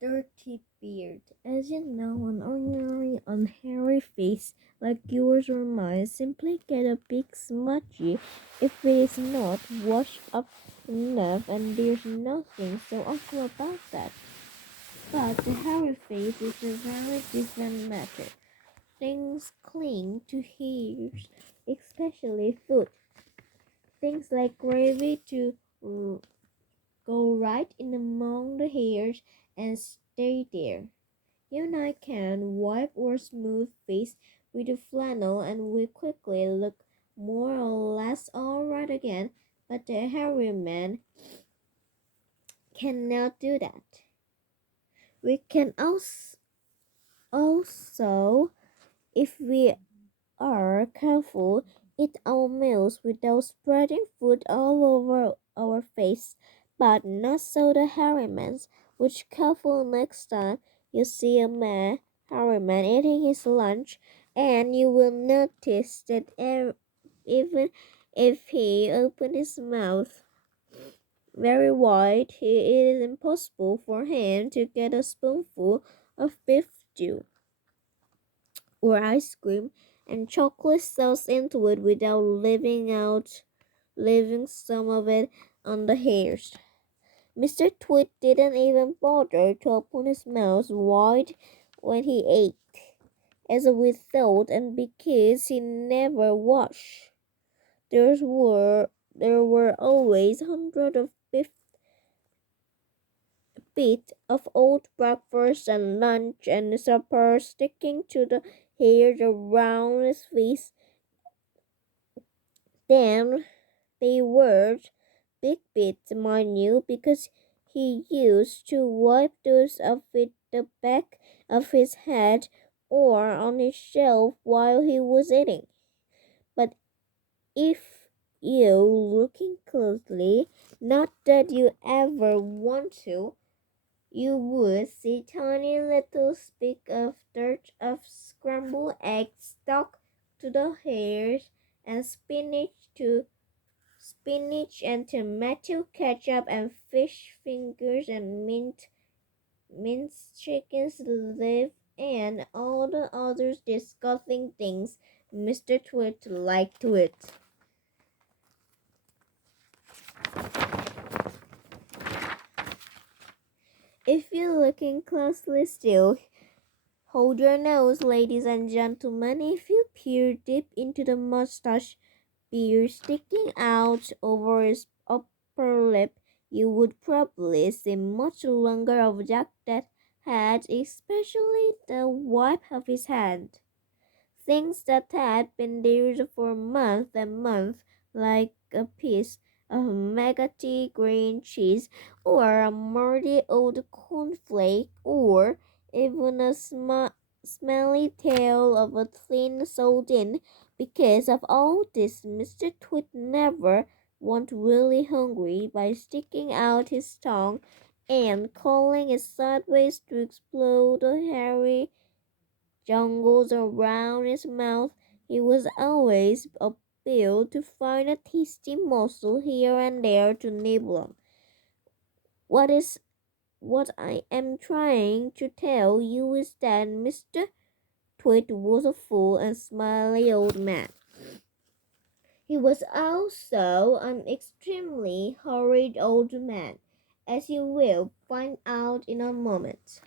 dirty beard. As you know, an ordinary unhairy face like yours or mine simply get a bit smudgy if it is not washed up enough, and there's nothing so awful about that. But the hairy face is a very different matter. Things cling to hairs, especially food. Things like gravy to go right in among the hairs and stay there. You and I can wipe our smooth face with a flannel and we quickly look more or less all right again, but the hairy man cannot do that. We can also, if we are careful, eat our meals without spreading food all over our face, but not so the hairy man. Which careful next time you see a hairy man eating his lunch, and you will notice that even if he opened his mouth very wide, it is impossible for him to get a spoonful of beef stew or ice cream and chocolate sauce into it without leaving some of it on the hairs. Mr. Twit didn't even bother to open his mouth wide when he ate, as we thought, and because he never washed. There were always hundreds of bit of old breakfast and lunch and supper sticking to the hairs around his face. Then they were big bits, mind you, because he used to wipe those off with the back of his head or on his shelf while he was eating. But if you looking closely, not that you ever want to, you would see tiny little speck of dirt of scrambled eggs stuck to the hairs and spinach and tomato ketchup and fish fingers and minced chicken's liver and all the other disgusting things Mr. Twit liked to eat. If you're looking closely still, hold your nose, ladies and gentlemen. If you peer deep into the mustache beard sticking out over his upper lip, you would probably see much longer object that had, especially the wipe of his hand. Things that had been there for months and months, like a piece of maggoty green cheese, or a moldy old cornflake, or even a smelly tail of a thin sardine. Because of all this, Mr. Twit never went really hungry by sticking out his tongue and calling it sideways to explode the hairy jungles around his mouth. He was always able to find a tasty morsel here and there to nibble on. What I am trying to tell you is that Mr. Twit was a full and smiley old man. He was also an extremely hurried old man, as you will find out in a moment.